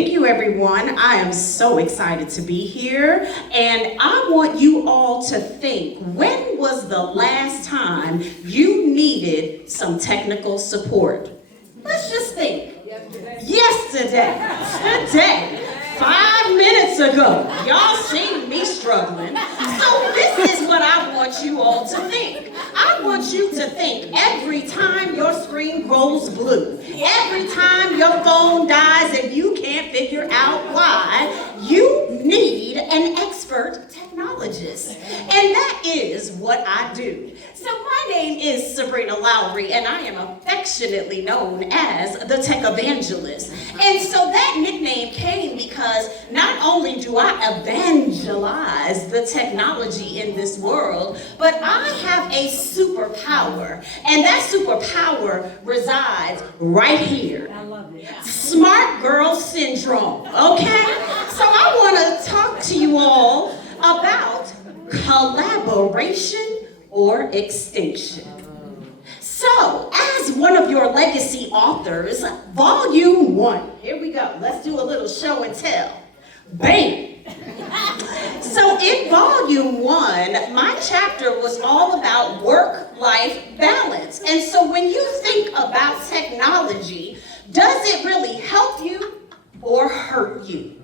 Thank you, everyone. I am so excited to be here, and I want you all to think, when was the last time you needed some technical support? Let's just think. Yesterday. Today. 5 minutes ago. Y'all seen me struggling. So this is what I want you all to think. I want you to think every time your screen goes blue, every time your phone dies and you can't figure out why, you need an expert technologist. And that is what I do. So my name is Sabrina Lowery, and I am affectionately known as the Tech Evangelist. And so that nickname came because not only do I evangelize the technology in this world, but I have a superpower. And that superpower resides right here. I love it. Smart girl syndrome, okay? So I want to talk to you all about collaboration or extinction. So, as one of your legacy authors, Volume 1, here we go. Let's do a little show and tell. Bam! So in Volume 1, my chapter was all about work-life balance. And so when you think about technology, does it really help you or hurt you?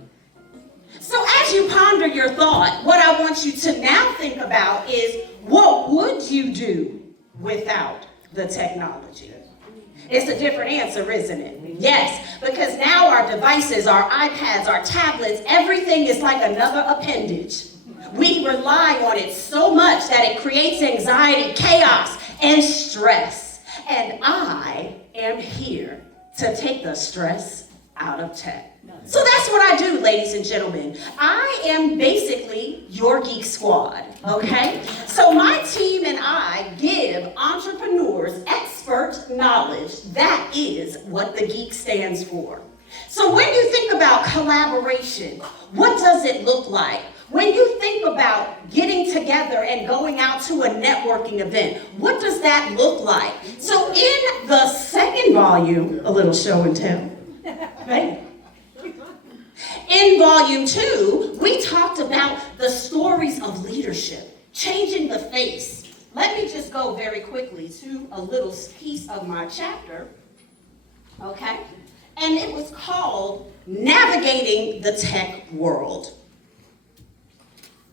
So as you ponder your thought, what I want you to now think about is, what would you do without the technology? It's a different answer, isn't it? Yes, because now our devices, our iPads, our tablets, everything is like another appendage. We rely on it so much that it creates anxiety, chaos, and stress. And I am here to take the stress out of tech. So that's what I do, ladies and gentlemen. I am basically your geek squad, okay? So my team and I give entrepreneurs expert knowledge. That is what the geek stands for. So when you think about collaboration, what does it look like? When you think about getting together and going out to a networking event, what does that look like? So in the second volume, a little show and tell, right? In Volume 2, we talked about the stories of leadership, changing the face. Let me just go very quickly to a little piece of my chapter, okay? And it was called Navigating the Tech World.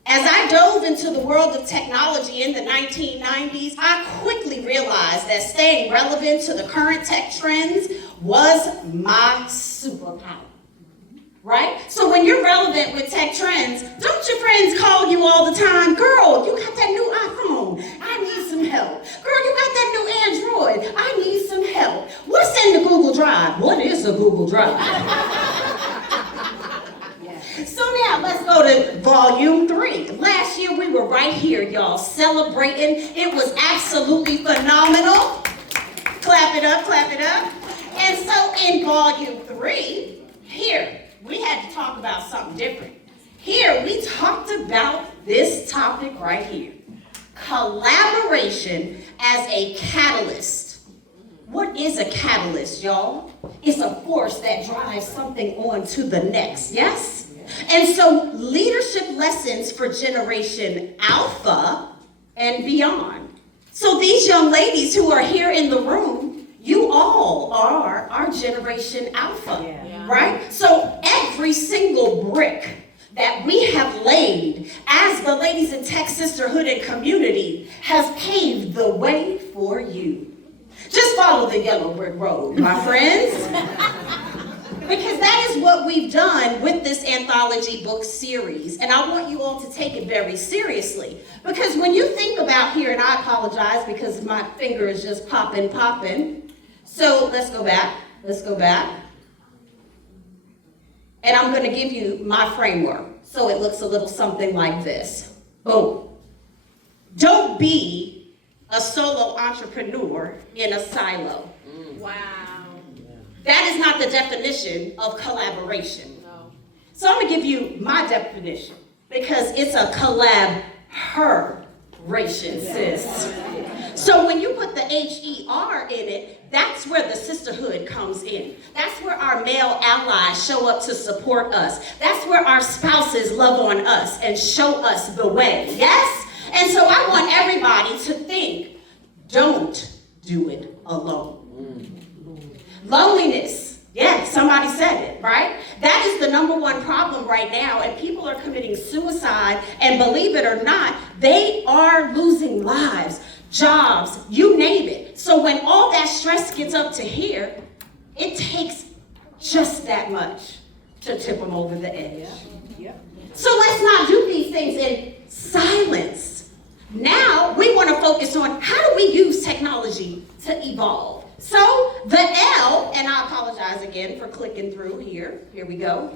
As I dove into the world of technology in the 1990s, I quickly realized that staying relevant to the current tech trends was my superpower. Right? So when you're relevant with tech trends, don't your friends call you all the time? Girl, you got that new iPhone. I need some help. Girl, you got that new Android. I need some help. What's in the Google Drive? What is a Google Drive? So now let's go to Volume 3. Last year we were right here, y'all, celebrating. It was absolutely phenomenal. Clap it up, clap it up. And so in Volume 3, here, we had to talk about something different. Here, we talked about this topic right here. Collaboration as a catalyst. What is a catalyst, y'all? It's a force that drives something on to the next, yes? And so, leadership lessons for Generation Alpha and beyond. So these young ladies who are here in the room, you all are our Generation Alpha, right? So every single brick that we have laid as the Ladies in Tech Sisterhood and Community has paved the way for you. Just follow the yellow brick road, my friends. Because that is what we've done with this anthology book series. And I want you all to take it very seriously. Because when you think about here, and I apologize because my finger is just popping. So let's go back. And I'm going to give you my framework. So it looks a little something like this. Boom. Don't be a solo entrepreneur in a silo. Wow. That is not the definition of collaboration. No. So I'm going to give you my definition because it's a collaboration, sis. So when you put the S-H-E-R in it, that's where the sisterhood comes in. That's where our male allies show up to support us. That's where our spouses love on us and show us the way, yes? And so I want everybody to think, don't do it alone. Loneliness, yeah, somebody said it, right? That is the number one problem right now, and people are committing suicide, and believe it or not, they are losing lives, jobs, you name it. So when all that stress gets up to here, it takes just that much to tip them over the edge. So let's not do these things in silence. Now we want to focus on how do we use technology to evolve. So the L, and I apologize again for clicking through here. Here we go.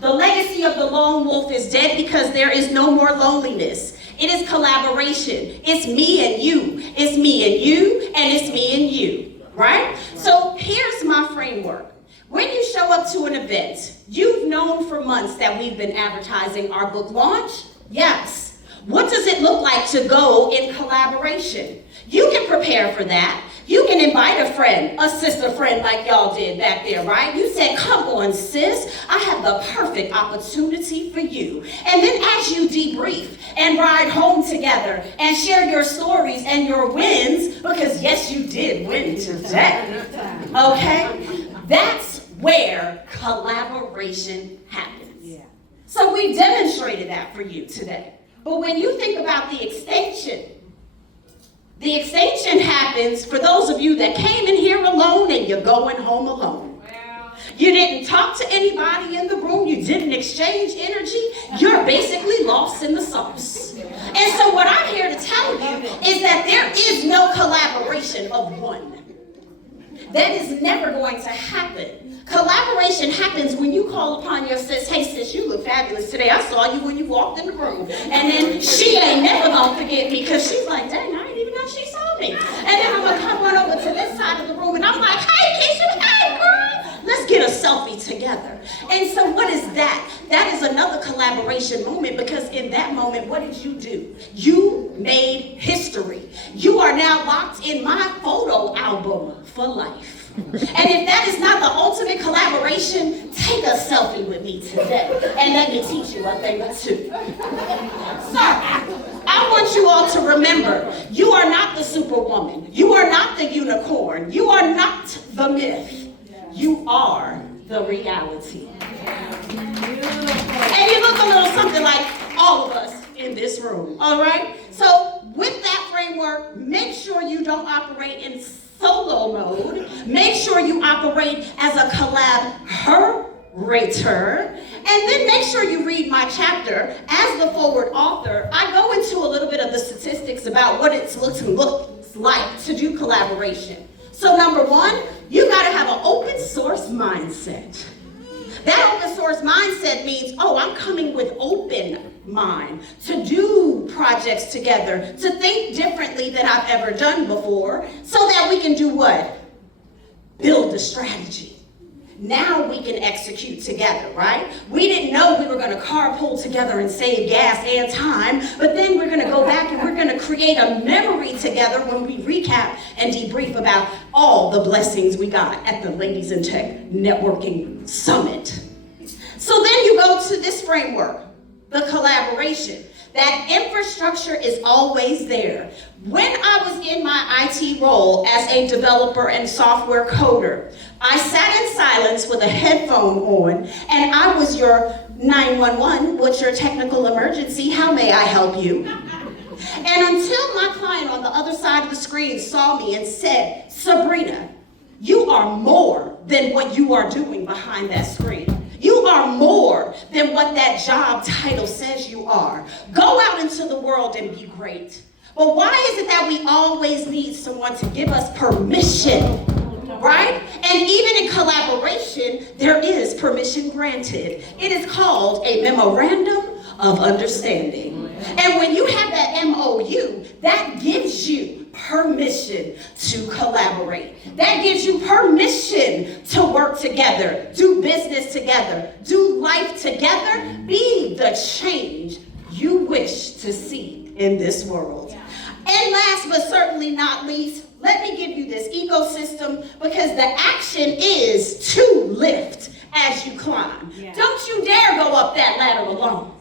The legacy of the lone wolf is dead because there is no more loneliness. It is collaboration. It's me and you. It's me and you, and it's me and you, right? So here's my framework. When you show up to an event, you've known for months that we've been advertising our book launch. Yes. What does it look like to go in collaboration? You can prepare for that. You can invite a friend, a sister friend like y'all did back there, right? You said, come on, sis, I have the perfect opportunity for you. And then as you debrief and ride home together and share your stories and your wins, because yes, you did win today, okay? That's where collaboration happens. So we demonstrated that for you today. But when you think about the extension happens for those of you that came in here alone and you're going home alone. You didn't talk to anybody in the room. You didn't exchange energy. You're basically lost in the sauce. And so what I'm here to tell you is that there is no collaboration of one. That is never going to happen. Collaboration happens when you call upon your sis, hey sis, you look fabulous today. I saw you when you walked in the room. And then she ain't never gonna forget me because she's like, dang, I didn't even know she saw me. And then I'm gonna come on over to this side of the room and I'm like, hey Keisha, hey girl, let's get a selfie together. And so what is that? That is another collaboration moment because in that moment, what did you do? You made history. You are now locked in my photo album for life. And if that is not the ultimate collaboration, take a selfie with me today and let me teach you a thing or two. So, I want you all to remember, you are not the superwoman. You are not the unicorn. You are not the myth. You are the reality. And you look a little something like all of us in this room, all right? So, with that framework, make sure you don't operate in solo mode. Make sure you operate as a collaborator. And then make sure you read my chapter. As the forward author, I go into a little bit of the statistics about what it looks like to do collaboration. So number one, you gotta have an open source mindset. That open source mindset means, oh, I'm coming with open mind to do projects together, to think differently than I've ever done before, so that we can do what? Build a strategy. Now we can execute together, right? We didn't know we were going to carpool together and save gas and time, but then we're going to go back and we're going to create a memory together when we recap and debrief about all the blessings we got at the Ladies in Tech Networking Summit. So then you go to this framework, the collaboration. That infrastructure is always there. When I was in my IT role as a developer and software coder, I sat in silence with a headphone on, and I was your 911, what's your technical emergency? How may I help you? And until my client on the other side of the screen saw me and said, Sabrina, you are more than what you are doing behind that screen. You are more than what that job title says you are. Go out into the world and be great. But why is it that we always need someone to give us permission, right? And even in collaboration, there is permission granted. It is called a memorandum of understanding. And when you have that MOU, that gives you permission to collaborate. That gives you permission to work together, do business together, do life together, be the change you wish to see in this world. And last but certainly not least, let me give you this ecosystem, because the action is to lift as you climb. Yeah. Don't you dare go up that ladder alone.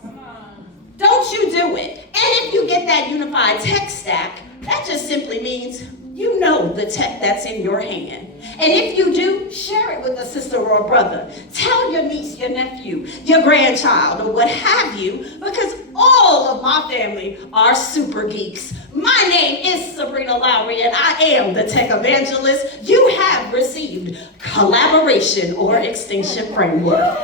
Don't you do it. And if you get that unified tech stack, that just simply means you know the tech that's in your hand. And if you do, share it with a sister or a brother. Tell your niece, your nephew, your grandchild, or what have you, because all of my family are super geeks. My name is Sabrina Lowery, and I am the tech evangelist. You have received Collaboration or Extinction Framework.